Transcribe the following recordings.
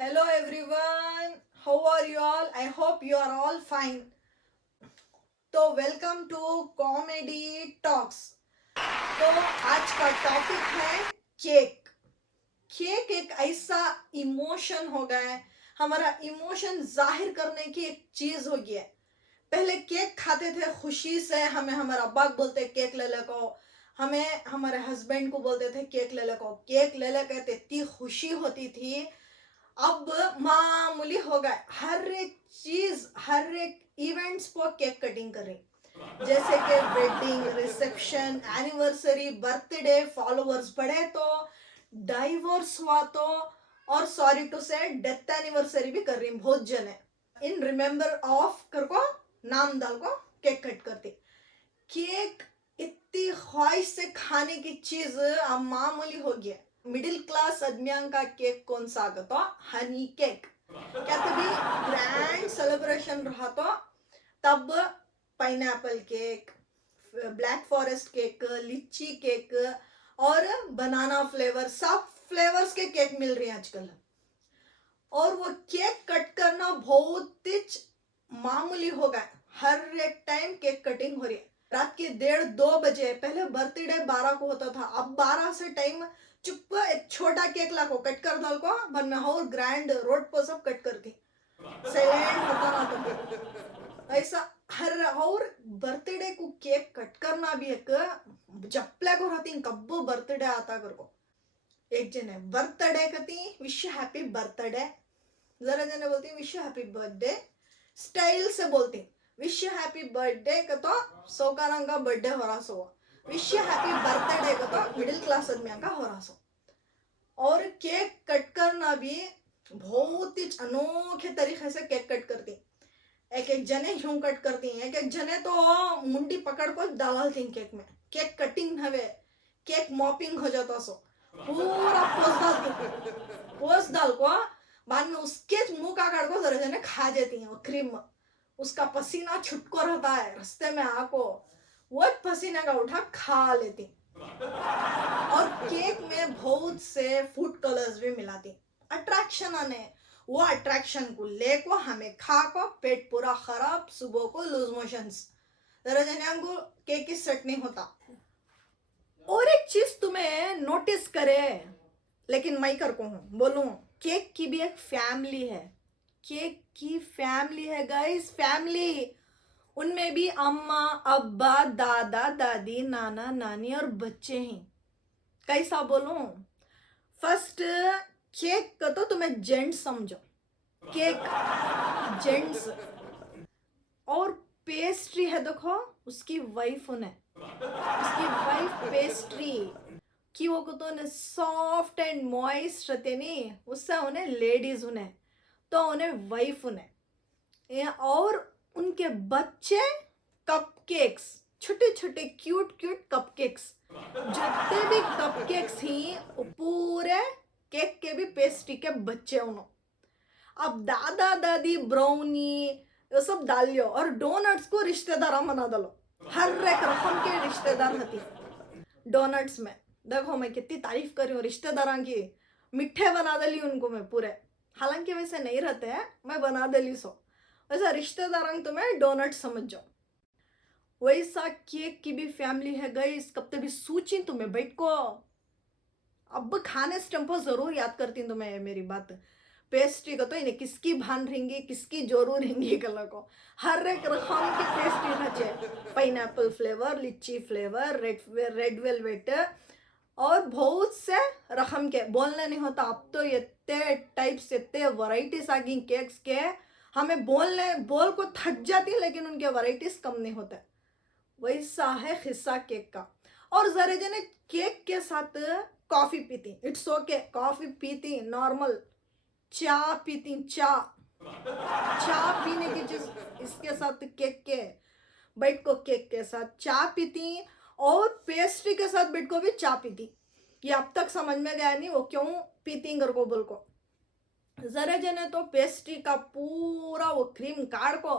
Hello everyone, how are you all? I hope you are all fine. तो welcome to comedy talks. तो आज का topic है cake. Cake एक ऐसा इमोशन हो गया है, हमारा इमोशन जाहिर करने की एक चीज हो गई है। पहले केक खाते थे खुशी से, हमें हमारा अब्बा बोलते केक ले ले को, हमें हमारे हस्बैंड को बोलते थे केक ले ले को, केक ले ले कहते इतनी खुशी होती थी। अब मामूली हो गए, हर एक चीज हर एक इवेंट्स पर केक कटिंग कर रही, जैसे कि wedding, reception, anniversary, birthday, followers बढ़े तो, डाइवोर्स हुआ तो, और सॉरी टू से डेथ एनिवर्सरी भी कर रही बहुत जने। इन रिमेम्बर ऑफ कर को नाम डाल को केक कट करती। केक इतनी ख्वाहिश से खाने की चीज अब मामूली हो गया। मिडिल क्लास आदमियों का केक कौन सा आगा तो हनी केक। क्या तभी ग्रैंड सेलिब्रेशन रहा तो तब pineapple cake, black forest cake, लिची केक और बनाना फ्लेवर, सब फ्लेवर्स के केक मिल रही हैं आजकल। और वो केक कट करना बहुत ही मामूली हो गया, हर एक टाइम केक कटिंग हो रही है। रात के 1:30-2 बजे, पहले बर्थडे 12 को होता था, अब 12 से टाइम चुप एक छोटा केक ला को कट कर डाल को बन में और ग्रैंड रोड पर सब कट करती, साइलेंट होता ना तो ऐसा हर। और बर्थडे को केक कट करना भी एक जपले को रहती, कब बर्थडे आता कर को एक जने बर्थडे कहती विश हैप्पी बर्थडे, जरा जने बोलती विश हैप्पी बर्थडे, स्टाइल से बोलती विश हैप्पी बर्थडे का तो सौकारां का बर्थडे हो रहा सो, विश हैप्पी बर्थडे का तो मिडिल क्लास आदमियों का हो रहा सो। और केक कट करना भी बहुत ही अनोखे तरीके से केक कट करती, एक एक जने यूं कट करती हैं, एक एक जने तो मुंडी पकड़ को डालती केक में। केक कटिंग हवे केक मॉपिंग हो जाता सो, पूरा पोस डाल को बाद में उसके मुंह का काट को जरा जने खा जाती हैं वो क्रीम, उसका पसीना छुटको रहता है रास्ते में आको, वो पसीने का उठा खा लेती। और केक में बहुत से फूड कलर्स भी मिलाती, अट्रैक्शन आने, वो अट्रैक्शन को ले को हमें खा को पेट पूरा खराब, सुबह को लूज मोशंस, जरा जने को केक की सेट नहीं होता। और एक चीज तुम्हें नोटिस करे, लेकिन मैं कर को हूँ बोलूं, केक की भी एक फैमिली है, केक की फैमिली है गाइस, फैमिली। उनमें भी अम्मा, अब्बा, दादा, दादी, नाना, नानी और बच्चे हैं। कैसा बोलूं, फर्स्ट केक का तो तुम्हें जेंट्स समझो, केक जेंट्स, और पेस्ट्री है देखो उसकी वाइफ उन्हें, उसकी वाइफ पेस्ट्री कि वो को तो उन्हें सॉफ्ट एंड मॉइस्ट रहते नहीं, उससे उन्हें लेडीज उन्हें तो उन्हें वाइफ उन्हें। और उनके बच्चे कपकेक्स, छोटे छोटे क्यूट क्यूट कपकेक्स, जितने भी कपकेक्स ही वो पूरे केक के भी पेस्ट्री के बच्चे उन्होंने। अब दादा दादी ब्राउनी ये सब डाल लियो, और डोनट्स को रिश्तेदार बना डालो, हर एक रकम के रिश्तेदार होती डोनट्स में। देखो मैं कितनी तारीफ कर रही हूँ रिश्तेदारों की, मिठे बना दली उनको मैं पूरे, हालांकि वैसे नहीं रहते हैं, मैं बना दली सो, वैसा रिश्तेदारों तो मैं डोनट समझ जाओ। वैसा केक की भी फैमिली है गाइस, कब तक भी सूची तुम्हें बैठ को, अब खाने से टेम्पो जरूर याद करती हूँ तुम्हें मेरी बात। पेस्ट्री का तो इन्हें किसकी भान रहेंगी, किसकी जोरू रहेंगी कलर को, हर एक रकम की पेस्ट्री नचे, पाइनएप्पल फ्लेवर, लिची फ्लेवर, रेड वेलवेट, और बहुत से रकम के बोलने नहीं होता। अब तो इतने टाइप्स, इतने वैरायटीज आ गई केक्स के, हमें बोल को थक जाती, लेकिन उनके वैरायटीज कम नहीं होते। वैसा है किस्सा केक का। और जरा जने केक के साथ कॉफी पीती, इट्स ओके, कॉफी पीती नॉर्मल, चाय पीती, चाय पीने की चीज इसके साथ केक के बैठ को, केक के साथ चाय पीती, और पेस्ट्री के साथ बैठ को भी चाय पीती। ये अब तक समझ में गया नहीं वो क्यों पीती कर को बोल को। जरा जने तो पेस्ट्री का पूरा वो क्रीम काट को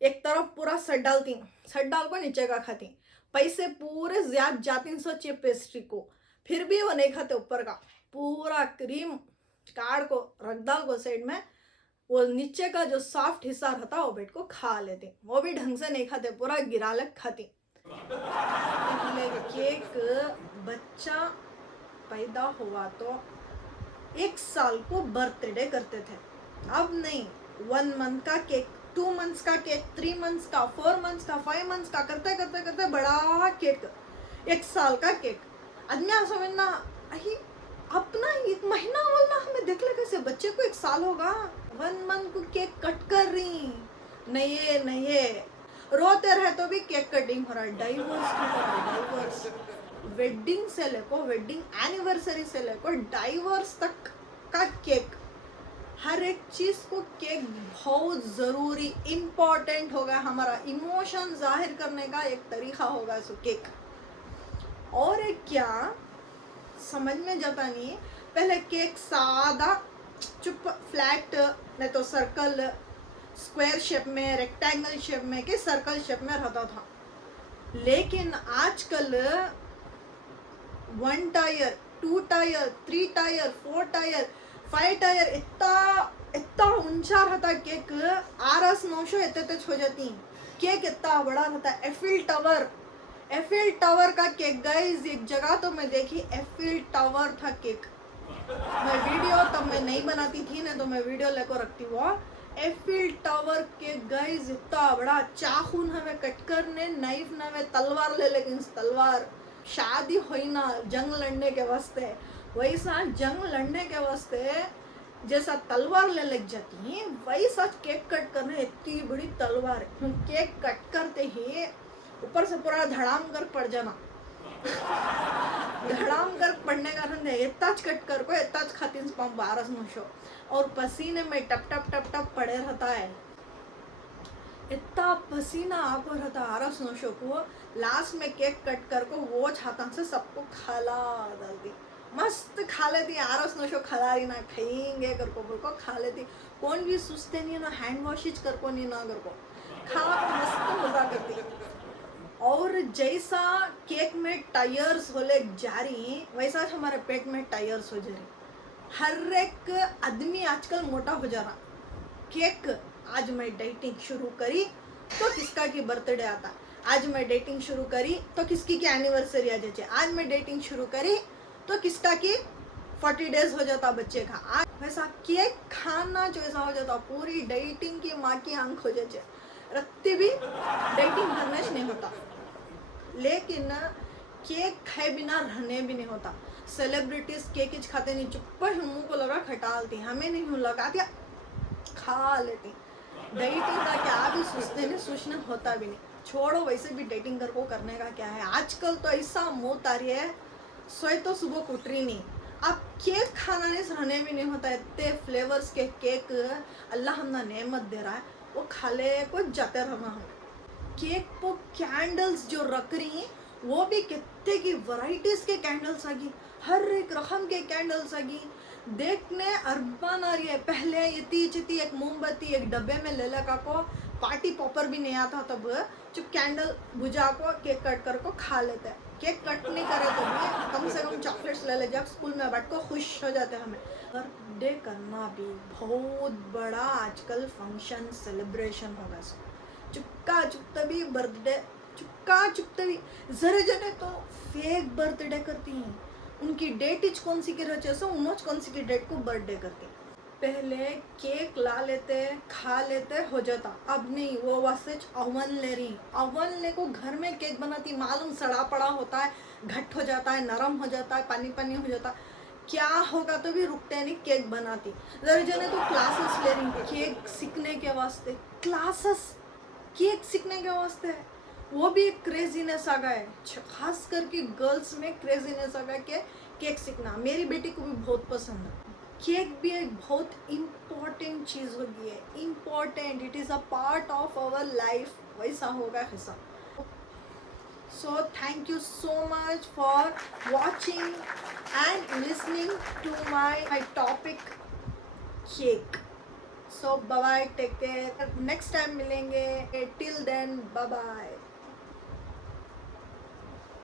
एक तरफ पूरा सट डाल को नीचे का खाती, पैसे पूरे ज्यादा जाती सोचिए पेस्ट्री को, फिर भी वो नहीं खाते ऊपर का पूरा क्रीम काट को रख डाल को साइड में, वो नीचे का जो सॉफ्ट हिस्सा रहता वो बेट को खा लेते, वो भी ढंग से नहीं खाते, पूरा गिरा लग खाती। केक बच्चा पैदा हुआ तो 1 साल को बर्थडे करते थे, अब नहीं 1 मंथ का केक, 2 मंथ्स का केक, 3 मंथ्स का, 4 मंथ्स का, 5 मंथ्स का करते करते करते बड़ा केक, 1 साल का केक। आदमी समझना अही अपना 1 महीना बोलना हमें देख ले कैसे बच्चे को 1 साल होगा, 1 मंथ को केक कट कर रही, नहीं रोते रहे तो भी केक कटिंग हो रहा है, डाइवर्स हो रहा है, डाइवर्स वेडिंग से लेकर वेडिंग एनिवर्सरी से लेकर डाइवर्स तक का केक, हर एक चीज को केक बहुत जरूरी इम्पोर्टेंट होगा, हमारा इमोशन जाहिर करने का एक तरीका होगा सो केक। और एक क्या समझ में जाता नहीं, पहले केक सादा चुप फ्लैट नहीं तो सर्कल, स्क्वायर शेप में, रेक्टेंगल शेप में के सर्कल शेप में रहता था, लेकिन आजकल 1 tyre, 2 tyre, 3 tyre, 4 tyre, 5 tyre, इतना ऊंचा रहता केक, 800-900 इतने हो जाती, केक इतना बड़ा रहता। एफिल टावर का केक गाइस, एक जगह तो मैं देखी एफिल टावर था केक, मैं वीडियो तब मैं नहीं बनाती थी ना, तो मैं वीडियो लेकर रखती हुआ, एफिल टावर के गाइस इतना बड़ा, चाकू हमें कट करने, नाइफ ना में तलवार ले, लेकिन तलवार शादी हुई ना जंग लड़ने के वास्ते, वैसा जंग लड़ने के वास्ते जैसा तलवार ले लग जाती है, वैसा केक कट करने इतनी बड़ी तलवार, केक कट करते ही ऊपर से पूरा धड़ाम कर पड़ जाना, धड़ाम कर पड़ने का रंग इतना कट कर को इतना खाती 1200 और पसीने में टप टप टप टप पड़े रहता है, इतना पसीना आपको रहता 1200 को। लास्ट में केक कट कर को वो छाता से सबको खाला डालती, मस्त खा लेती, 1200 खा रही ना, खाएंगे कर को बोल को खा लेती, कौन भी सुस्ते नहीं ना, हैंड वॉशिज कर को नहीं ना कर को खा, मस्त मजा करती। और जैसा केक में टायर्स होले जा रही, वैसा हमारे पेट में टायर्स हो जा रही, हर एक आदमी आजकल मोटा हो जा रहा। केक आज मैं डेटिंग शुरू करी तो किसका की बर्थडे आता, आज मैं डेटिंग शुरू करी तो किसकी की एनिवर्सरी आ जाए, आज मैं डेटिंग शुरू करी तो किसका की 40 डेज हो जाता बच्चे का, आज वैसा केक खाना जो ऐसा हो जाता, पूरी डेटिंग की माँ की आंख हो जाए, रत्ती भी डेटिंग करने से नहीं होता, लेकिन केक खाए बिना रहने भी नहीं होता। सेलिब्रिटीज केक खाते नहीं, चुप मुंह को लगा खटालती, हमें नहीं लगाती, खा लेती। डेटिंग का क्या भी सोचते नहीं, सोचना होता भी नहीं, छोड़ो, वैसे भी डेटिंग कर को करने का क्या है, आजकल तो ऐसा मौत आ रही है, सोए तो सुबह को उठ रही नहीं, अब केक खाना नहीं रहने भी नहीं होता, इतने फ्लेवर्स के केक अल्लाह हमने नेमत दे रहा है, वो खा ले को जाते रहना हमें। केक को कैंडल्स जो रख रही हैं वो भी कितने की वैरायटीज के कैंडल्स आ गई, हर एक रकम के कैंडल्स आ गई, देखने अरबान आ रही है। पहले इतनी चिती एक मोमबत्ती एक डब्बे में ले लगा को, पार्टी पॉपर भी नहीं आता तब, जो कैंडल बुझा को केक कट कर को खा लेते हैं, केक कट नहीं करे तो भी कम से कम चॉकलेट्स ले जाए, स्कूल में बैठ को खुश हो जाते हैं। हमें बर्थडे करना भी बहुत बड़ा आजकल फंक्शन सेलिब्रेशन होगा, चुपका चुपता भी बर्थडे, चुपका चुपता भी जरे जने तो फेक बर्थडे करती हैं, उनकी डेट इच कौन सी की रचे सो उन्होंने कौन सी की डेट को बर्थडे करती, पहले केक ला लेते खा लेते हो जाता, अब नहीं, वो वास्ते अवन ले रही, अवन ले को घर में केक बनाती, मालूम सड़ा पड़ा होता है, घट हो जाता है, नरम हो जाता है, पानी पानी हो जाता, क्या होगा तो भी रुकते नहीं, केक बनाती। जरे जने तो क्लासेस ले रही केक सीखने के वास्ते, क्लासेस केक सीखने के वास्ते है, वो भी एक क्रेजीनेस आ गया है, खास करके गर्ल्स में क्रेजीनेस आ गया कि केक सीखना, मेरी बेटी को भी बहुत पसंद है। केक भी एक बहुत इम्पोर्टेंट चीज़ हो गई है, important, it is a part of our life, वैसा होगा हिस्सा। So thank you so much for watching and listening to my topic cake. So bye bye, take care, next time मिलेंगे, till then bye bye.